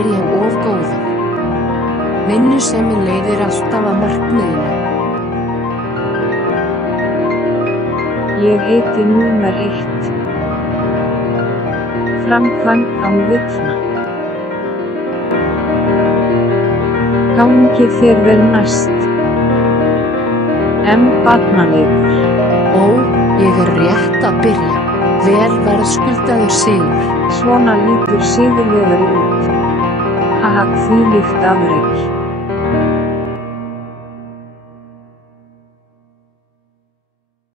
Er ég of góður? Vinnusemi leiðir alltaf að markmiðinu. Ég heiti númer 1. Framkvæmd án villna. Gangi þér vel næst. Barnaleikur. Ó, ég er rétt að byrja. Vel verðskuldaður sigur. Svona lítur sigurvegari út. Haha, hvílíkt afrek.